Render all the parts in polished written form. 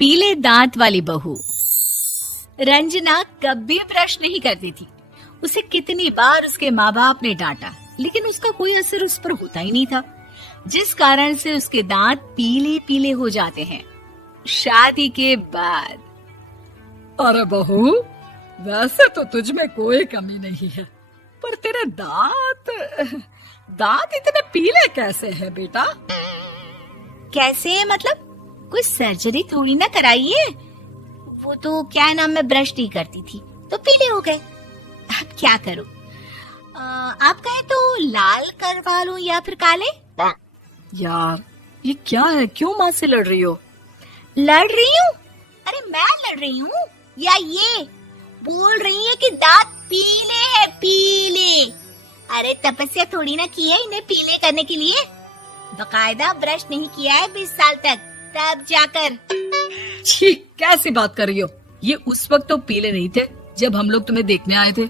पीले दांत वाली बहू। रंजना कभी ब्रश नहीं करती थी। उसे कितनी बार उसके माँ बाप ने डांटा, लेकिन उसका कोई असर उस पर होता ही नहीं था, जिस कारण से उसके दांत पीले पीले हो जाते हैं। शादी के बाद। अरे बहू, वैसे तो तुझ में कोई कमी नहीं है, पर तेरे दांत इतने पीले कैसे हैं बेटा? कैसे मतलब? कोई सर्जरी थोड़ी ना कराई है। वो तो क्या नाम, मैं ब्रश नहीं करती थी तो पीले हो गए। अब क्या करूं? आप कहें तो लाल करवा लूं या फिर काले? यार ये क्या है, क्यों माँ से लड़ रही हो? लड़ रही हूँ? अरे मैं लड़ रही हूँ या ये बोल रही है कि दांत पीले हैं, पीले। अरे तपस्या थोड़ी ना की है इन्हें पीले करने के लिए। बकायदा ब्रश नहीं किया है 20 साल तक, तब जाकर। छी, कैसी बात कर रही हो? ये उस वक्त तो पीले नहीं थे जब हम लोग तुम्हें देखने आए थे।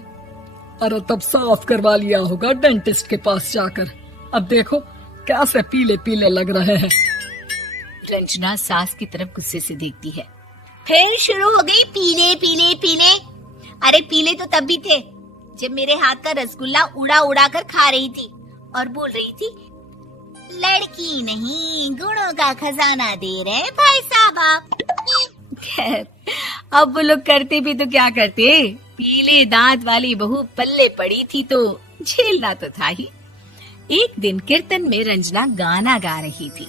अरे तब साफ करवा लिया होगा डेंटिस्ट के पास जाकर। अब देखो कैसे पीले पीले लग रहे हैं। रंजना सास की तरफ गुस्से से देखती है। फिर शुरू हो गई पीले पीले पीले। अरे पीले तो तब भी थे जब मेरे हाथ का रसगुल्ला उड़ा उड़ा कर खा रही थी और बोल रही थी, लड़की नहीं गुणों का खजाना दे रहे भाई साहब आप। खैर, अब वो लोग करते भी तो क्या करते, पीले दांत वाली बहू पल्ले पड़ी थी तो झेलना तो था ही। एक दिन कीर्तन में रंजना गाना गा रही थी।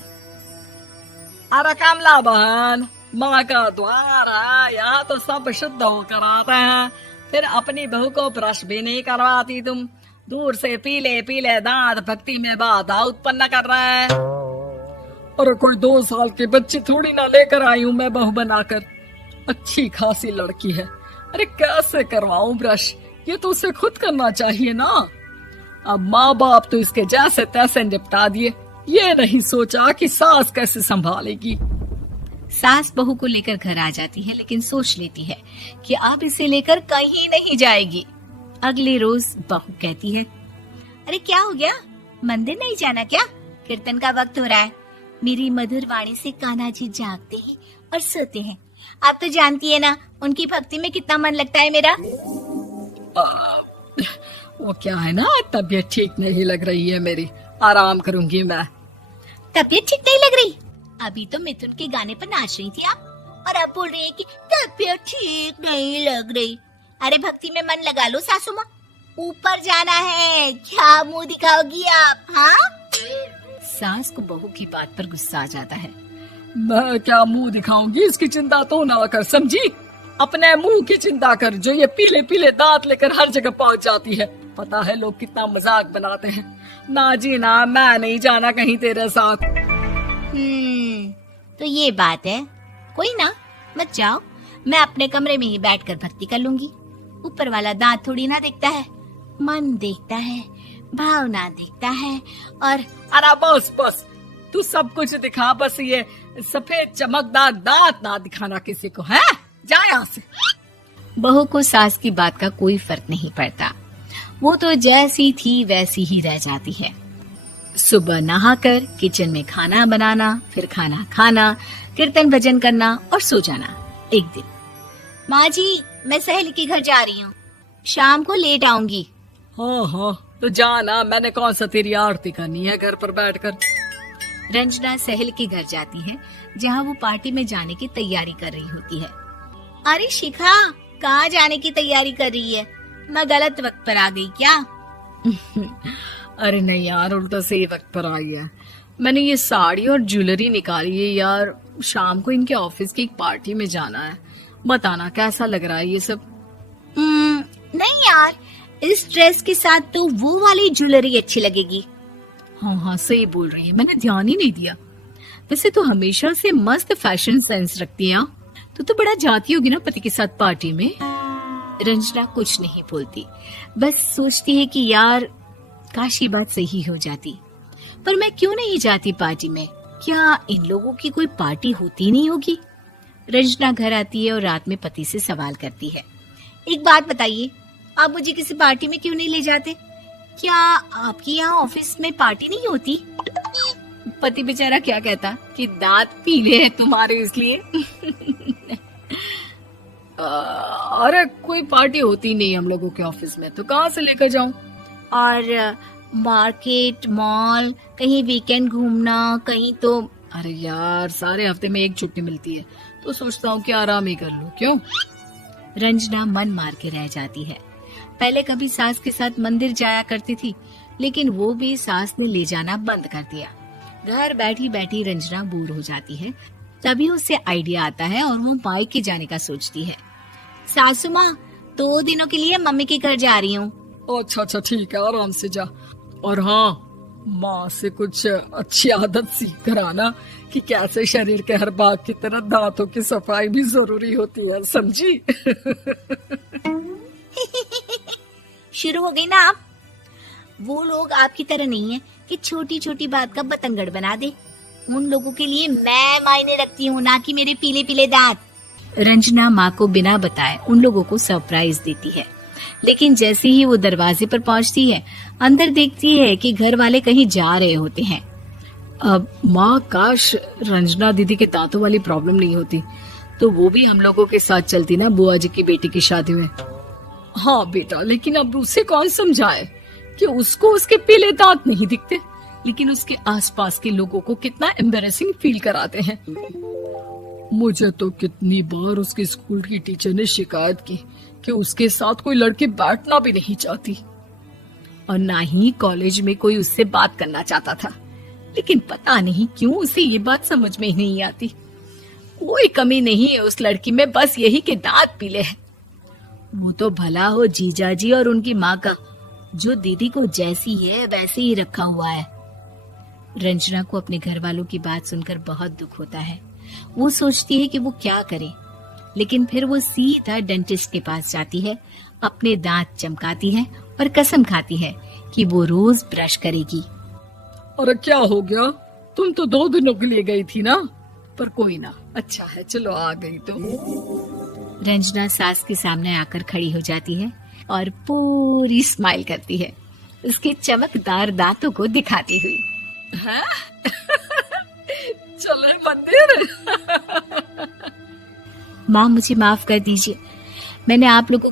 अरे कमला बहन, माँ का द्वार है, यहाँ तो सब शुद्ध होकर आते हैं, फिर अपनी बहू को ब्रश भी नहीं करवाती तुम। दूर से पीले पीले दांत भक्ति में बाधा उत्पन्न कर रहे हैं। अरे कोई 2 साल के बच्चे थोड़ी ना लेकर आई हूँ मैं बहू बनाकर। अच्छी खासी लड़की है, अरे कैसे करवाऊं ब्रश? ये तो उसे खुद करना चाहिए ना। अब माँ बाप तो इसके जैसे तैसे निपटा दिए, ये नहीं सोचा कि सास कैसे संभालेगी। सास बहू को लेकर घर आ जाती है, लेकिन सोच लेती है कि अब इसे लेकर कहीं नहीं जाएगी। अगले रोज बहू कहती है, अरे क्या हो गया, मंदिर नहीं जाना क्या? कीर्तन का वक्त हो रहा है। मेरी मधुर वाणी से कान्हा जी जागते हैं और सोते हैं। आप तो जानती है ना उनकी भक्ति में कितना मन लगता है मेरा। वो क्या है ना, तबीयत ठीक नहीं लग रही है मेरी, आराम करूंगी मैं। तबीयत ठीक नहीं लग रही? अभी तो मिथुन के गाने पर नाच रही थी आप, और अब बोल रही है कि तबीयत ठीक नहीं लग रही। अरे भक्ति में मन लगा लो सासू माँ, ऊपर जाना है, क्या मुंह दिखाओगी आप? हाँ? सास को बहू की बात पर गुस्सा आ जाता है। मैं क्या मुंह दिखाऊंगी, इसकी चिंता तो ना कर, समझी? अपने मुंह की चिंता कर, जो ये पीले पीले दांत लेकर हर जगह पहुंच जाती है। पता है लोग कितना मजाक बनाते हैं। ना जी ना, मैं नहीं जाना कहीं तेरे साथ। तो ये बात है। कोई ना, मत जाओ, मैं अपने कमरे में ही बैठकर भक्ति कर लूंगी। ऊपर वाला दांत थोड़ी ना देखता है, मन देखता है, भावना देखता है। और अरे बस बस, तू सब कुछ दिखा, बस ये सफेद चमकदार दांत ना दिखाना किसी को, है? जा यहाँ से। बहू को सास की बात का कोई फर्क नहीं पड़ता, वो तो जैसी थी वैसी ही रह जाती है। सुबह नहाकर किचन में खाना बनाना, फिर खाना खाना, कीर्तन भजन करना और सो जाना। एक दिन, माँ जी मैं सहेली के घर जा रही हूँ, शाम को लेट आऊंगी। हाँ हाँ तो जाना, मैंने कौन सा तेरी आरती करनी है घर पर बैठकर। रंजना सहेली के घर जाती है, जहाँ वो पार्टी में जाने की तैयारी कर रही होती है। अरे शिखा, कहाँ जाने की तैयारी कर रही है? मैं गलत वक्त पर आ गई क्या? अरे नहीं यार, उल्टा सही वक्त पर आई है। मैंने ये साड़ी और ज्वेलरी निकाली है यार, शाम को इनके ऑफिस की एक पार्टी में जाना है। बताना कैसा लग रहा है ये सब? नहीं यार, इस ड्रेस के साथ तो वो वाली ज्वेलरी अच्छी लगेगी। हाँ हाँ सही बोल रही है, मैंने ध्यान ही नहीं दिया। वैसे तो हमेशा से मस्त फैशन सेंस रखती है। तो बड़ा जाती होगी ना पति के साथ पार्टी में। रंजना कुछ नहीं बोलती, बस सोचती है कि यार काश ये बात सही हो जाती, पर मैं क्यों नहीं जाती पार्टी में? क्या इन लोगों की कोई पार्टी होती नहीं होगी? रंजना घर आती है और रात में पति से सवाल करती है, एक बात बताइए, आप मुझे किसी पार्टी में क्यों नहीं ले जाते? क्या आपके यहाँ ऑफिस में पार्टी नहीं होती? पति बेचारा क्या कहता कि दांत पीले हैं तुम्हारे इसलिए। अरे कोई पार्टी होती नहीं हम लोगों के ऑफिस में, तो कहाँ से लेकर जाऊं? और मार्केट, मॉल, कहीं वीकेंड घूमना, कहीं तो। अरे यार सारे हफ्ते में एक छुट्टी मिलती है, तो सोचता हूँ कि आराम ही कर लूं। क्यों? रंजना मन मार के रह जाती है। पहले कभी सास के साथ मंदिर जाया करती थी, लेकिन वो भी सास ने ले जाना बंद कर दिया। घर बैठी बैठी रंजना बोर हो जाती है। तभी उसे आइडिया आता है और वो मायके जाने का सोचती है। सासू माँ, 2 दिनों के लिए मम्मी के घर जा रही हूँ। अच्छा अच्छा ठीक है, आराम से जा। और हाँ, माँ से कुछ अच्छी आदत सीख कर आना कि कैसे शरीर के हर भाग की तरह दांतों की सफाई भी जरूरी होती है, समझी? शुरू हो गई ना आप? वो लोग आपकी तरह नहीं है कि छोटी छोटी बात का बतंगड़ बना दे। उन लोगों के लिए मैं मायने रखती हूँ, ना कि मेरे पीले पीले दांत। रंजना माँ को बिना बताए उन लोगों को सरप्राइज देती है, लेकिन जैसे ही वो दरवाजे पर पहुंचती है, अंदर देखती है कि घर वाले कहीं जा रहे होते हैं। अब माँ, काश रंजना दीदी के दांतों वाली प्रॉब्लम नहीं होती, तो वो भी हम लोगों के साथ चलती ना बुआ जी की बेटी की शादी में। हाँ बेटा, लेकिन अब उसे कौन समझाए कि उसको उसके पीले दांत नहीं दिखते, लेकिन उसके आसपास के लोगों को कितना एम्बैरेसिंग फील कराते हैं। मुझे तो कितनी बार उसके स्कूल की टीचर ने शिकायत की कि उसके साथ कोई लड़की बैठना भी नहीं चाहती, और ना ही कॉलेज में कोई उससे बात करना चाहता था। लेकिन पता नहीं क्यों उसे ये बात समझ में ही नहीं आती। कोई कमी नहीं है उस लड़की में, बस यही कि दांत पीले हैं। वो तो भला हो जीजा जी और उनकी माँ का, जो दीदी को जैसी है वैसे ही रखा हुआ है। रंजना को अपने घर वालों की बात सुनकर बहुत दुख होता है। वो सोचती है कि वो क्या करे, लेकिन फिर वो सीधा डेंटिस्ट के पास जाती है, अपने दांत चमकाती है और कसम खाती है कि वो रोज ब्रश करेगी। अरे क्या हो गया? तुम तो 2 दिनों के लिए गई थी ना? पर कोई ना, अच्छा है, चलो आ गई तो। रंजना सास के सामने आकर खड़ी हो जाती है और पूरी स्माइल करती है, उसके चमकदार दांतों को दिखाती हुई। हैं? चले मंदिर? माँ, मुझे माफ कर दीजिए, मैंने आप लोगों